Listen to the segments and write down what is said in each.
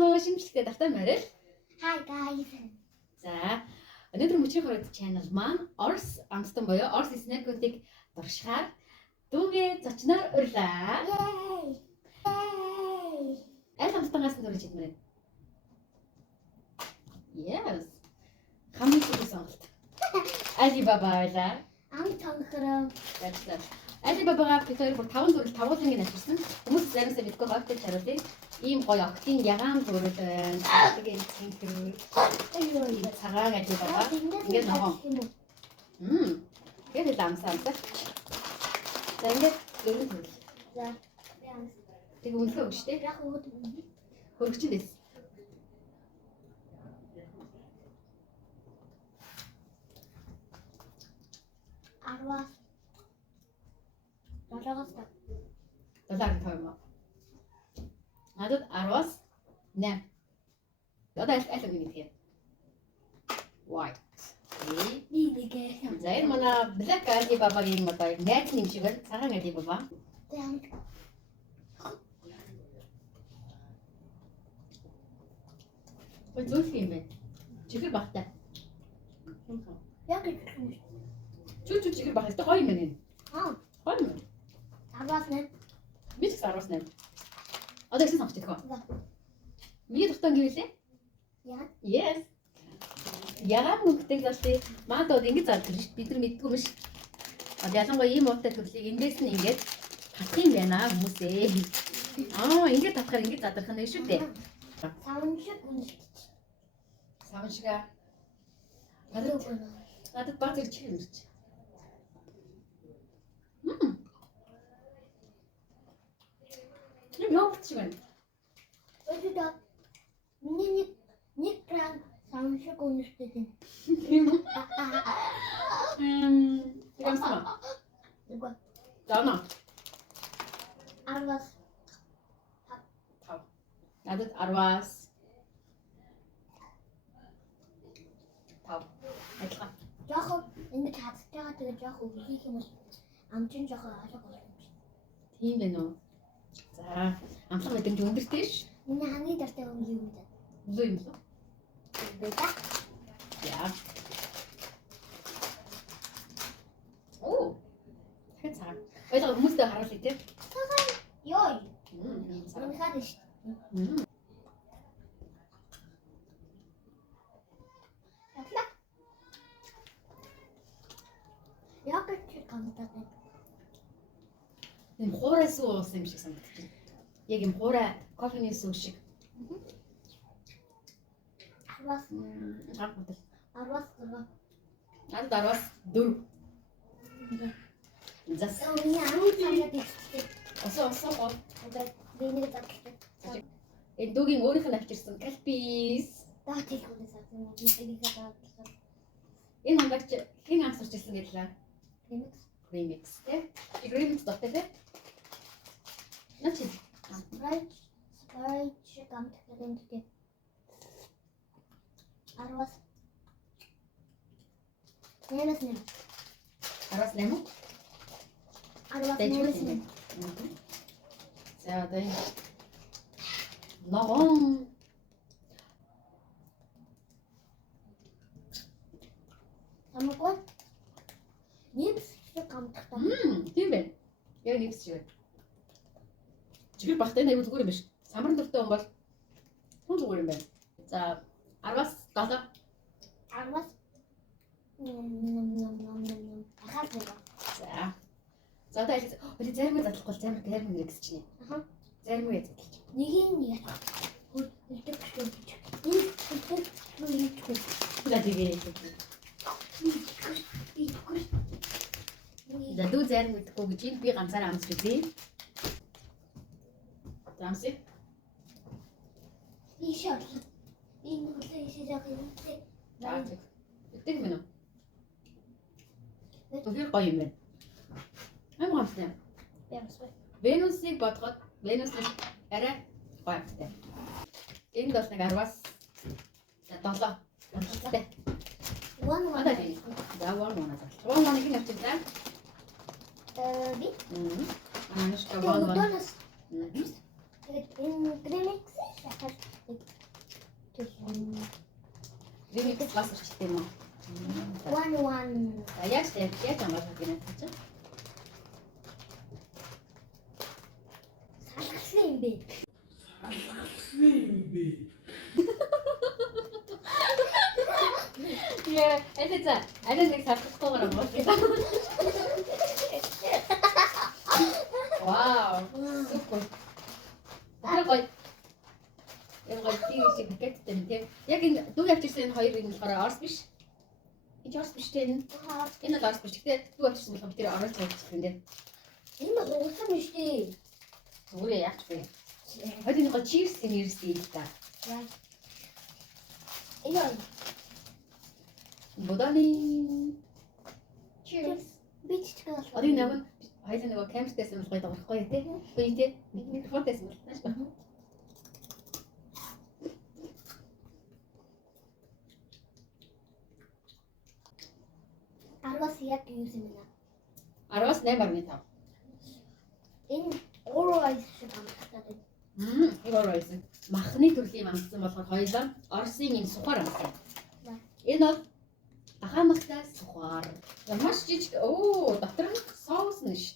байна уу? Шинжлэхтэй давтай морил. Hi guys. За, өнөөдөр мөчрийн хорог channel маань Орос амстан буюу Орос снэкүүдийг дуршихаар дүүгээ зочноор урлаа. Yay. Yay. Аль амстангаас нь дурж идмээр. Yes. Хамгийн их сонголт. Alibaba байлаа. Ам цонхроо. Баярлалаа. Alibaba-га бид хоёр бүр 5 зураг тавуулангийн авчирсан. Хүмүүс заримсаа мэдгүй хойтой харуулъя. Ийм гоё октийн ягаан зураг байна. Тэгээд цэнхэр. Цагаан Alibaba. Ингээд ногоон. Тэгээд ламсаа. За ингээд дөрөв төрөл. За. Тэг үнэлгээ өгч тээ. Яг өгд. Хөргөч дэс. Арвас. Долоогоос. Доллар тойрмо. Надад 10-аас 8. Одоо аль нэг хэлээ. White. Нийлгээ. За энэ манай Black Alibaba-гийн одоо найз юм шиг байна. Цагаан Alibaba. Тэг. Ой зөв юм бэ. Чихэр багтай. Яг их. Чүч чихэр багтай гоё юм байна энэ. Аа. Гоё юм. Арвас нэт. Би ч 10-аас 8. Одоо ихсэн сонгож идэх үү? За. Миний дуртай гэвэлээ? Яг. Yes. Ягаан мөнгөтэй залсыг маадууд ингэж зардаг шүү дээ. Бид нар мэдгүй юм ш. А ялангуяа ийм уутай төрлийг эндээс нь ингэж татах юм байна хүмүүсээ. Ингэж татахаар ингэж задрах нь шүү дээ. Савн шиг үнэлж. Савн шига. Надад баг зэрэг чих юмч. Йогурт шиг байна. Өдөө миний нэг грамм савн шиг үнэлтэй юм. Тэгэмсэн. Үгүй. Дана. Арвас. Надад 10-аас 5. Адилхан. Жохоо ингэж хадж байгаа тэгээ жохоо хийх юм бол амчин жохоо алга болох юм шиг. Тийм байна уу? За, амтлан мэдрэмж өндөртэй ш. Миний хамгийн дуртай өнгийн юм даа. Үлээ юм лөө. Бэта. Яа. Оо. Хэд цаг. Ойлгоо хүмүүстэй харуулъя тий. Йой. Цаг. Унахад ш. Яг ч гамтаад. Энэ хуурайс уусан юм шиг санагдаж байна. Яг юм хуурай кофений сүү шиг. Арвас. Хаагуудал. Арвас зураг. Надад 10-аас 4. Зас. Миний хамгийн санаад ихтэй. Осоо гоо. Одоо би нэг татчих. Энэ дүүгийн өөрийнх нь авчирсан калпис. Даа тийх хүнээс авсан юм. Би тэрийг даа. Энэ хамгаач хэн ансарч ирсэн гэдлээ. Remix. Remix тий. Remix дотор тий. Начи. Sprite шиг амтгах юм дээ. Арвас. Нэмэс нэм. 10-аас 8 уу? Арвас нэмэс нэм. За одоо энэ ногоон. Амгүй. Нэмэс шиг амтгах. Тийм байна. Яг нэг шиг байна. Чихэр багтай нэг зүгээр юм биш. Самран дуртай хүн бол хүн зүгээр юм байна. За 10-аас 7. Арвас. Ахаад байгаа. За. За одоо аль зарим задлахгүй зарим нэр гэж чинь. Аха. Зарим уу задлаж. Нэгийг нэг хөлдөг шүү. Энэ хөлдөг юу За тэгээ. За дүү зарим мэдхгүй гэж би ганцаараа амсч үзье. Амсыг. Ишээ. Энэ үлээ ишээ яг юм. Үтэг мэн үү? Түгээр гоё юм байна. Ам гамстай. Ямсвэ. Венусыг бодоход Венус арай гоётой. Энд бол нэг 10-аас 7. Амттай. One. За one нэг нь авчихлаа. Би. Анашка One. one. Тэгээд энэ Grimix шахаж 10-аас бас өчтэй юм уу? One. За яаж хамгаалах вэ гэж чинь? Салхсан юм бэ? Яа, элэза, аль нэг салхахгүйгээр амгуулъя. Вау, супер. Аа гоё. Энэ гоё тийм шиг пакеттэй юм тийм. Яг энэ дүү авчирсан энэ хоёр энэ болохоор орс биш. Энэ орс биш тийм. Энэ бол орс биш. Гэхдээ дүү авчирсан болохоор тэр орос авчирсан юм тийм. Энэ бол уусам биш дээ. Зүгээр яач бэ? Хоёр энэ гоё чипс юм ирсэн юм та. Яа. Боданы. Cheers. Бич ч гал. Один нэг хоёул нөгөө камертайсан бол гоё дагахгүй тий. Гоё тий. Микрофонтайсан бол нааш ба. Арвас яг юу юм бэ? 10-аас 8.5. Энэ орой шиг амттай байна. Энэ оройсэн. Махны төрлийн амтсан болохоор хоёулаа Оросын энэ сухаар амтсан. Энэ бол ахаа махтай сухаар. Маш жижиг. Оо, дотор нь соус нь ш.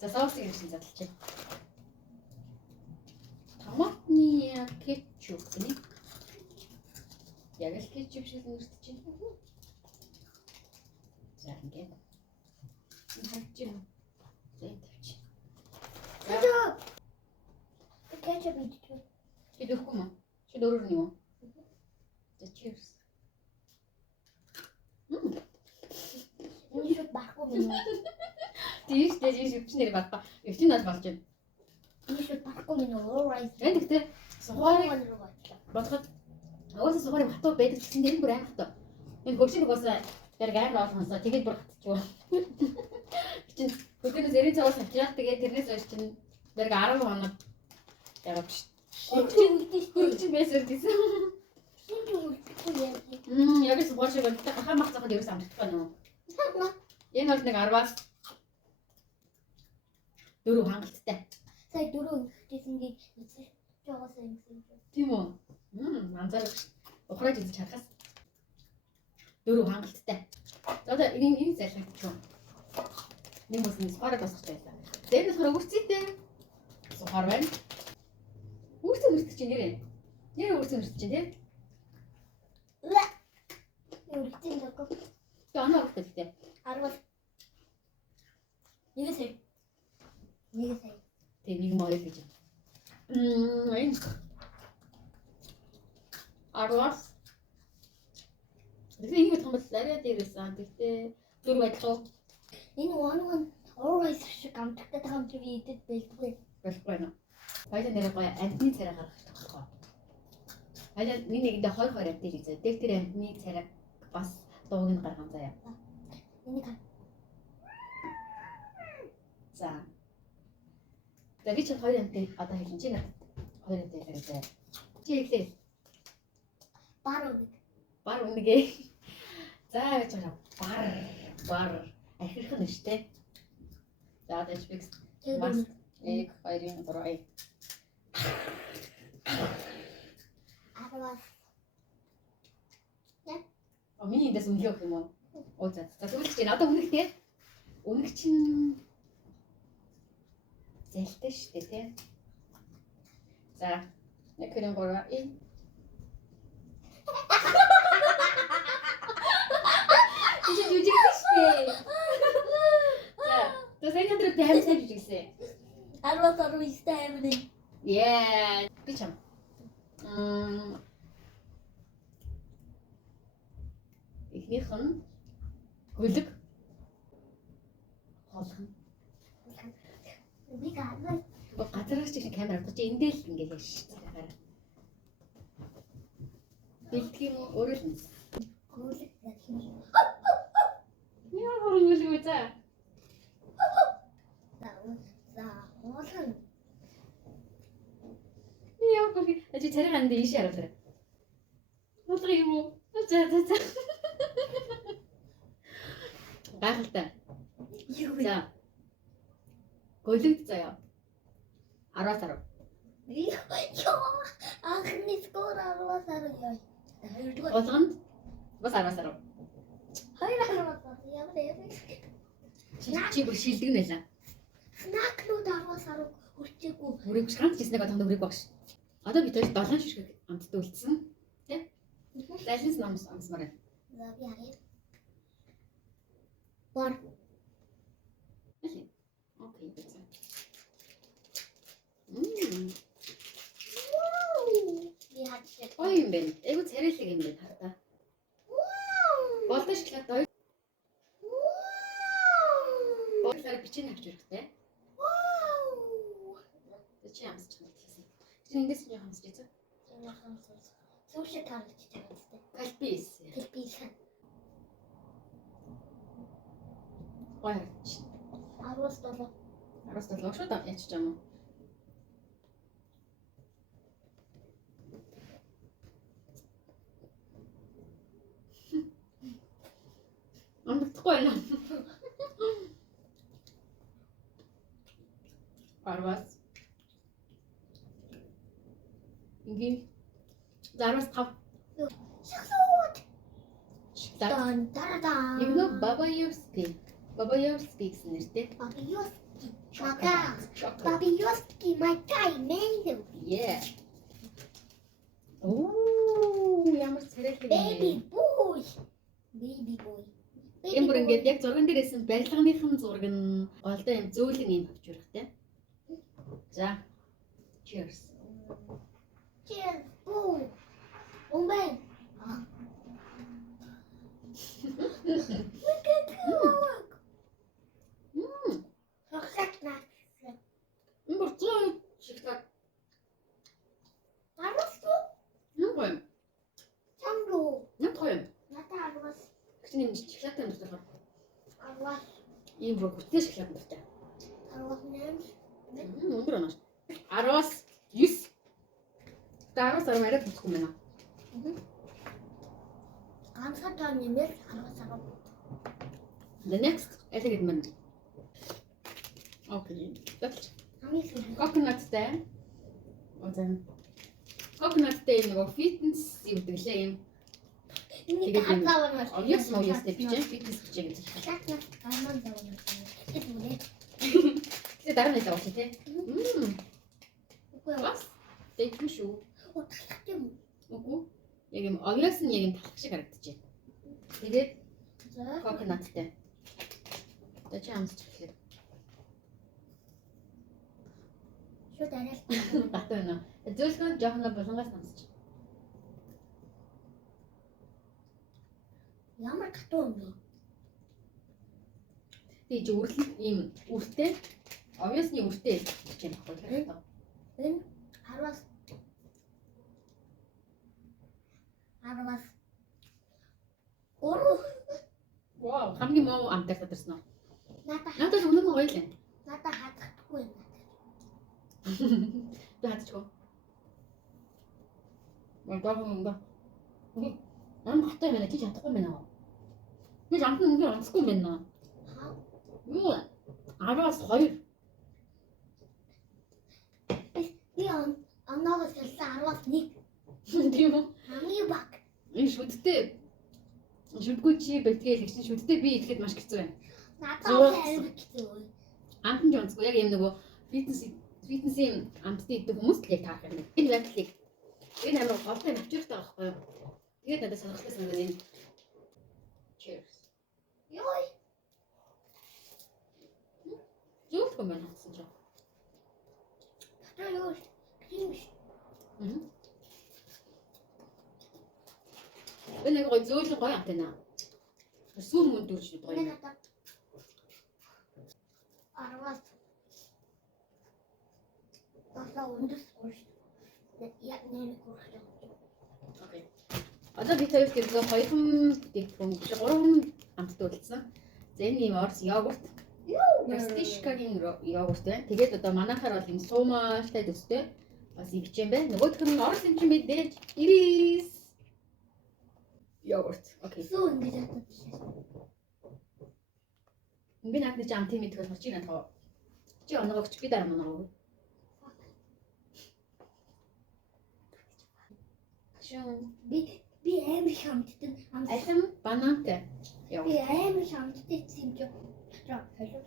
За соусыг ирсэн задлаа. Томатны кетчуп гэнэ. Яг л кетчуп шиг нэртэж байна. За ингээд. Энэ хавчих. За энэ тавьчих. Кетчуп. Кетчуп идэх. Чи дөрөхгүй мө? Чи дөрөөр нь юу? За cheers. Энэ шууд бахгүй юм уу? Тийм шүү дээ, өвчнөр батба. Өвчин бол болж байна. Энэ шууд бахгүй юм уу? Орой. Энэ гэхдээ сухарыг руу бодлоо. бодоход угаасаа сухарыг хатуу байдаг гэсэн дээр бүр айх хатуу. Энэ хөршиг угаасаа тэр гайр олгонсоо тэгээд бүр хатчихваа. Чин хөдөлгөөс эрийн цагаас авчирах тэгээд тэрнээс хойш чин тэр 10 хоног яг биш. Хөрчин байсан гэсэн. Яг л сухар шиг болтой хаа мах цахад ерөөс амтдахгүй нөө. Энэ бол нэг 10-аас 4 хангалттай. Сая 4 ихтэйсэнгийг үзэж байгаас юм. Тийм үү? Анзаарах ш. Ухраад үзэж харахаас 4 хангалттай. За одоо энэ залхах шүү. Нэг бас нэг сухараа босгож байлаа. Тэр нь сухар үрцэйтэй. Сухар байна. Үрцэн үрцэж чинь нэрээ. Нэр үрцэн үрцэж чинь тийм. Үрцэн дагав. Тэ оноо үрцэлтэй. 10. Нэг сая. Тэг нэг моё гэж. Энэ 10-аас. Тэгэхээр ингэ том бол арай дээрээсэн. Тэгтээ зүр байдлаа. Энэ one орой шиг амттай таам чи идэд байлгүй. Болохгүй нэ. Баялаа нэрээ гоё амтны царай гаргах болохгүй. Баялаа нэгэндээ хой хой амтыг хийzээ. Дээр тэр амтны царай бас дууг нь гарган заяа. Энийг За. За би чинь хоёр амтыг одоо хэлж чинь хоёр амтыг хэлээ. Чи хэлээ. Бар үнэгээ. За гэж байгаа. Бар ахирх нь штэ. За одоо фикс. Бас 1 2 3. Арвас. Миний эндээс үнэлэх юм уу? Оо за. За тэгвэл чинь одоо үнэх тий. Үнэх чинь зэлтэй штэ тий. За 1 2 3. Ini jujur sih. Nah, terus saya kan terus DM saya jujur sih. Арвас истэ амин. Yeah, бичам. Ихнийх нь хөлөг холхон. Би гад. Газарч чинь камер авч эндээ л ингэ яаш. Бэлтгэх юм уу? Өөрөө л. Хөлөг яг юм. Яа хөрөнгөлөг үү за. За, уулан. Яа хөрөнгө. Ажи царай ганд ийш харуулаа. Хөлөг юм уу? За. Гайхалтай. За. Гөлөг заяа. 10-аас 10. Анхны скор арвас яа. Хоёрдугаар. Болгонд бас 10-аас 10. Хоёр харамаа. Ямар яа. Чи бүр шилдэг нэлээ. Нааклууд 10-аас 10 хүрчээгүй. Үрийг шаанд чиснэг одонд үрийг багш. Одоо бид хоёр 7 ширхэг амттай үлдсэн. Тэ? Зайлс намс амсмаар. За би харъя. Бор. Окей. Би хачдаг. Ой юм бэ. Айгу царайлаг юм бэ та. Болдоо шоколад хоёр. Болдоор бичиж авч хэрэгтэй. Чи амсч байгаа гэсэн. Чи эндээс нь амсч ийцээ. Суши таарлаж байгаа гэдэг. Калпис. Хэлбийсэн. Ой. 10-аас 7. 17 шууд ячиж байгаа юм. Амтдахгүй байна. Арвас. Ингийн 10-аас 5. Шоколад. Шоколад. Дан дарадан. Юу нөө Бабаевский. Бабаевский гэсэн нэртэй. Бабиёски. Чага. Шоколад. Бабиёски my guy man. Yeah. Оо, ямар царайлаг юм Baby бэ? boy. Baby boy. Энэ бүр ингээд яг зурган дээрээс нь барилганыхан зураг нь голдоо юм зөөлөн юм авч ирэх тэ. За. Cheers. Cheers. Boom. Умбай. Look at you. Шоколад наа. Энэ бүр 100 шоколад. Арваску. Юу гоё. Чамруу. Юу гоё. Надад арвас. Гэвч энэ шоколадтай юм дуртай. Арвас. Ийм бүр бүтэн шоколад дуртай. Арвас нэм. Өндөр оноош. 10-аас 9. 10-аас 10 арай бүтэхгүй байна. Ганцхан нэмэр арвас арав. The next элегэд мэн. Окей. That's Хамгийн coconutтай. Оцэн. Coconutтай нөгөө fitness юу гэдэг лээ юм. энэ хатаавар. Оюус моёстэй бичээ fitness бичээ гэж. Шоколад гаман завна. Тэт үнэ. Тэгээ дараа нь явах тий. Үгүй ээ. Бас тэггүй шүү. Утгалах юм. Үгүй. Яг юм оюус нь яг юм талах шиг харагдчихэ. Тэгээд За. coconutтай. Одоо чи амсч эхлэв. Шууд арай. Бат байна. Зөөлхөн жоохон булангаас амсч. Ямар гатуу юм бэ? Тэгж үрлэл ийм үртэй. Оюусны үртэй гэж юм баггүй. Энэ арвас. Арвас. Гурав. Вау, хамгийн муу амтаар тадарсан уу? Надад Надад өнөөх нь гоё л. надад хадахгүй юм. Би хадчихв. Модон юм да. Ам хатаа байна чи чадахгүй байна. Би амт нь ингээ онцгүй байна. Юу? 10-аас 2. Би амнаас хэлсэн 10-аас 1. Тийм үү? Хамгийн баг. Энэ шүдтэй. Шүдгүй чи бэтгээл гэж шүдтэй би идэхэд маш хэцүү байна. Надад амар хэцүү. Амт нь ч онцгүй яг юм нөгөө фитнесийн амттай идэх хүмүүс л яг таарах юм. Энэ байдлыг энэ амар голтой авчиртай байхгүй юу? Тэгээд надад сонирхолтой санагдаад энэ. Cheers. Йой. Юу гэх юм бэ хатсан ч. Та юу? Крим. Энэ гоё зөөлөн гоё амт байна. Сүүр мөн дүүрч гоё. Энэ надад 10-аас. Тасаа өндөс гоош. Яг нэг гоош. Окей. Одоо бид хоёр тэргээ 2 бүтээгдэхүүн 3 амттай үлдсэн. За энэ юм орс йогурт. Стишкагийн йогурт байна. Тэгээд одоо манайхаар бол юм суумааштай төстэй бас юм бичээн байна. Нөгөөх нь орс юм чинь мэдээж ирис йогурт. Окей. Сүү ингэж хатдаг. Би наадны жам тийм мэдгэл очиг надаа. Чи оноогч би дараа манаа. Шон Би Би амар их амттай. Алим банантай. Яа. Би амар их амттай юм чи. Дотроо холив.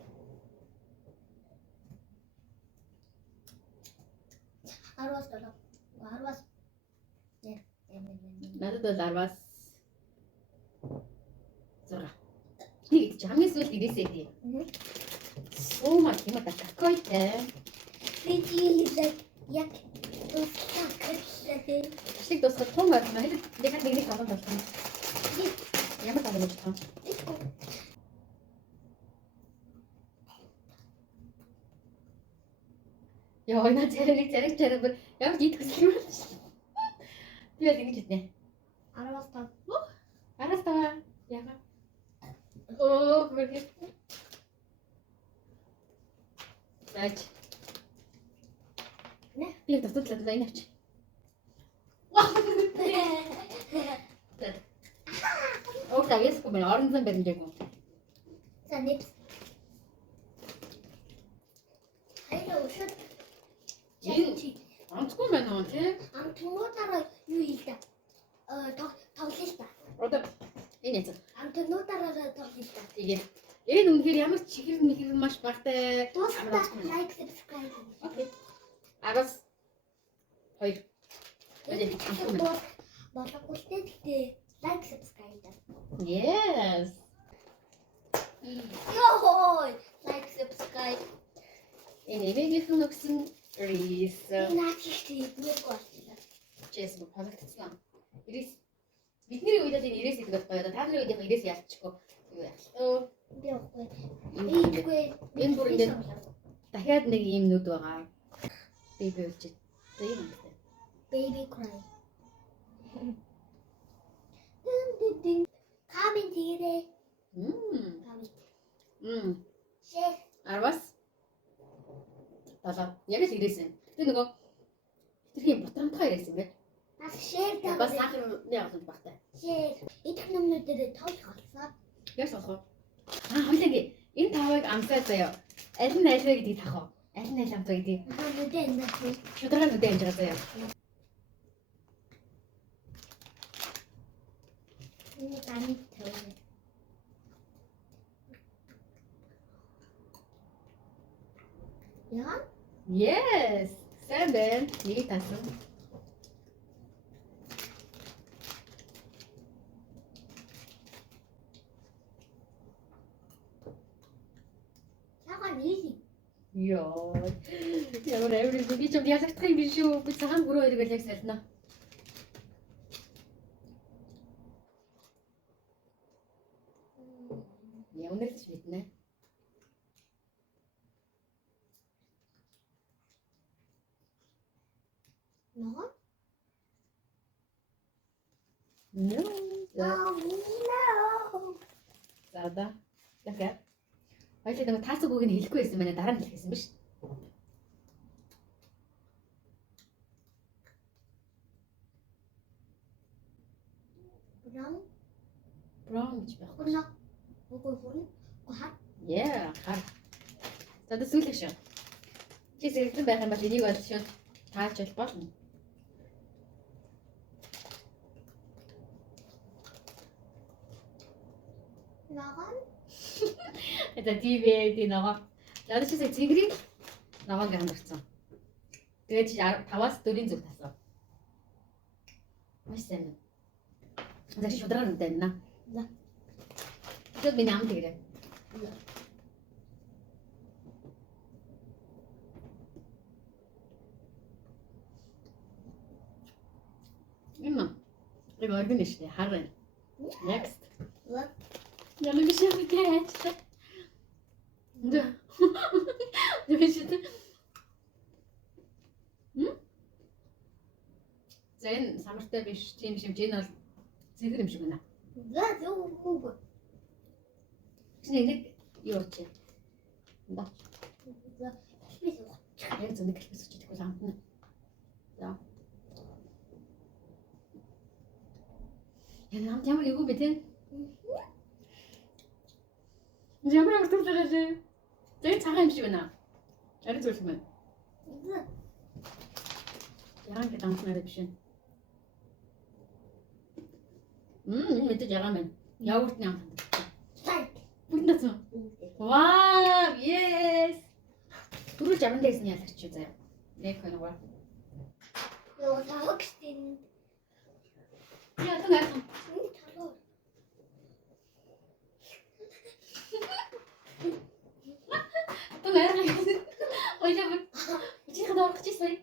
10-аас 7. 10-аас Надад бол 10-аас 6. Нэг ч хамгийн сүүлд ирээсэй тий. Суума хэмээн такойтэй. би тийлээ яг тусахлаа. Шиг дуусах том байх маа. Яг нэг таван болсон. Ямар таван болсон? Яа, энэ зэрэг ямар идэх юм бэ? Би яг ингэж хэлнэ. 10-аас 5. Араас таа. Яга. Оо, гэрээ. Зач. Нэ? Би дутуудлаа энэ авч. Оо, тавьяас комэн оранзан баримжааг юм. За нэг. Хайр өшөд. Онцгүй байна уу тий? Ам томуудаараа юу хийлээ? Тоглоё та. Одоо энэ яц. Ам томуудаараа тоглоё та. Тэгээ. Энэ үнэхээр ямар ч чихэр маш багтай. Дуусна. Лайк, subscribe. Окей. Араас 2. Болохгүй л гэхдээ лайк, subscribe. Yes. Йоо! Лайк, subscribe. Энэ эвээгийнхэн өгсөн рис. Наач их тиймэрхүү болчихлоо. Чээс продактсан. Ирээс бидний үед л энэ ирээс идэх байхгүй одоо та нарын үед ирээс ялчихгүй. Юу яах вэ? Би явахгүй. Ийггүй. Энэ бүр ингэ дахиад нэг юм нүд байгаа. Baby үлж. Одоо юм бэ? Baby cry. Дин. Comment хийрээ. Comment. Share. 10-аас 7. Яг л ирээсэн. Тэр нөгөө хитрхийн бутрамтгаа ирээсэн бэ? Бас share Бас сахар яагаад багтай. Share. Идэх номнуудаараа тоолох болсон. Яг сонсох. Хоёлаа энэ тавыг амсаа заяа. Аль нь аль вэ гэдгийг тахав. Аль нь аль амт вэ гэдгийг. Нүдэ энэ байна. Шударга нүдэ амж байгаа заяа. Энэ таны тавь. Яа? Yes. Сайн байна. Нэг тасан. Яагаад ийли? Йоо. Ямар амир би ч юм ялагдах юм биш үү? Би цагаан бүрөө хоёрыг яг сальна. Яа, үнэр ч мэднэ. Ноо? No. No. За одоо. Яхаа. Хоёлаа нэг таацаг үгийг хэлэхгүй байсан байна. Дараа нь хэлсэн биш. Brown гэж байхгүй. Гурна. Гурна. Гуха. Yeah, хар. За одоо сүүлэх шүү. Чи зэрэгтэн байх юм бол энийг бол шууд тааж болно. Ногоон. За ди ногоо. За одоо чи цэнгэрийг ногоог амарсан. Тэгээд чи 5-аас 4-ийн зүг тасан. Маш сайн. За чи шударга нүдэ байна. За. Тэгээд миний ам тэгрээ. Имма. Яг орган шүү дээ. Харна. Next. Ямар биш юм бэ? Да. Дэвшээ. Зэн самартай биш, тийм биш юм. Жин бол цэгэр юм шиг байна. За зөв. Чи нэг юу чи? Да. За. Би зөв. Яг зөв нэг хэлбэл ч тэгэхгүй хамтна. За. Яна ямар юу бэ те? Ямар утгатай вэ? Тэг цагаан юм шиг байна. Арай зүйл юм байна. Яагаад гэдэг амтнаар биш вэ? Энэ мэдээж ягаан байна. Йогуртны ам. Сайт. Бүгд нацсан. Вау, yes. Түрүүлж аман дайсан ялагч юу заяа. Нэг хоногоо. Юу тагчдин. Яа тань. Талуу. Тань. Ой яа. Чи хадаа орчих сая.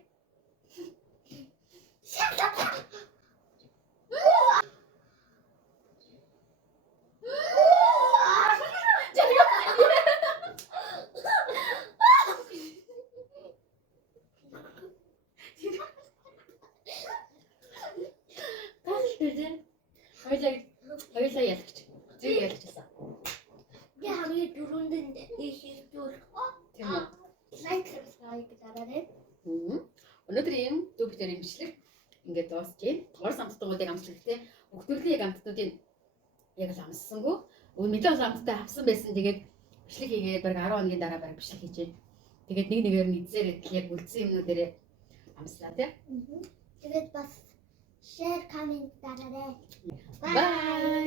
Хоёулаа ялагч. Зүг ялагчсан. Би хамгийн дөрөнд дэшээс дүүрэх. Тийм үү? Лайк subscribe дараарай. Өнөөдрийн зөв бүтээр имжлэг ингээд дуусч байна. Орос амттуудыг амслах те. Бүгдүүдийн амттуудыг яг л амссангүй. Мэдээ бол амттай авсан байсан. Тэгээд бичлэг хийгээд бараг 10 хоногийн дараа бараг бичлэг хийж байна. Тэгээд нэг нэгээр нь эзээр яг үлдсэн юмнуудаараа амслаа те. Тэгээд бас share comment дараарай. Bye.